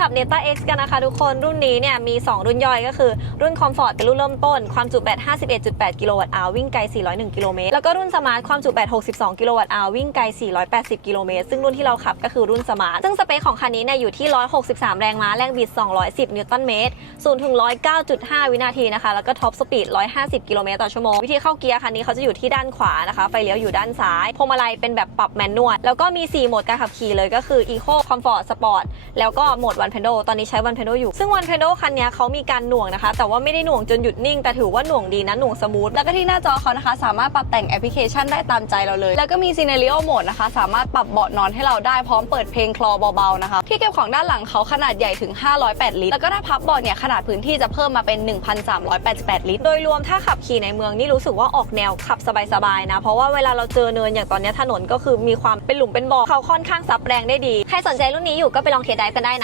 ขับ Neta X กันนะคะทุกคนรุ่นนี้เนี่ยมี 2 รุ่นย่อยก็คือ รุ่น Comfort เป็นรุ่นเริ่มต้น ความจุแบต 51.8 กิโลวัตต์อาวิ่งไกล 401 กิโลเมตร แล้วก็รุ่น Smart ความจุแบต 62 กิโลวัตต์อาวิ่งไกล 480 กิโลเมตร ซึ่งรุ่นที่เราขับก็คือรุ่น Smart ซึ่งสเปคของคันนี้เนี่ยอยู่ที่ 163 แรงม้า แรงบิด 210 นิวตันเมตร0ถึง 109.5 วินาทีนะคะ แล้วก็ท็อปสปีด 150 กิโลเมตรต่อชั่วโมง วิธีเข้าเกียร์คันนี้เขาจะอยู่ที่ด้านขวานะคะ ไฟเลี้ยวอยู่ด้านซ้าย พวงมาลัยเป็นแบบปรับแมนนวล แล้วก็มี 4 โหมดการขับขี่เลยก็คือ Eco Comfort Sport แล้วก็โหมด One Pedal ตอนนี้ใช้ One Pedal อยู่ ซึ่ง One Pedal คันนี้เขามีการหน่วงนะคะ แต่ว่าไม่ได้หน่วงจนหยุดนิ่ง แต่ถือว่าหน่วงดีนะ หน่วงสมูท แล้วก็ที่หน้าจอเขานะคะ สามารถปรับแต่งแอปพลิเคชันได้ตามใจเราเลย แล้วก็มี Scenario Mode นะคะ สามารถปรับเบาะนอนให้เราได้พร้อมเปิดเพลงคลอเบาๆนะคะ ที่เก็บของด้านหลังเขาขนาดใหญ่ถึง 508 ลิตร แล้วก็ถ้าพับเบาะเนี่ยขนาดพื้นที่จะเพิ่มมาเป็น 1,388 ลิตร โดยรวมถ้าขับขี่ในเมืองนี่รู้สึกว่าออกแนวขับสบายๆนะ เพราะว่าเวลาเราเจอเนินอย่างตอนนี้ถนนก็คือมีความเป็นหลุมเป็นบ่อเขาค่อนข้างซับแรงได้ดี ใครสนใจรุ่นนี้อยู่ก็ไปลองเทสไดฟ์กันได้นะ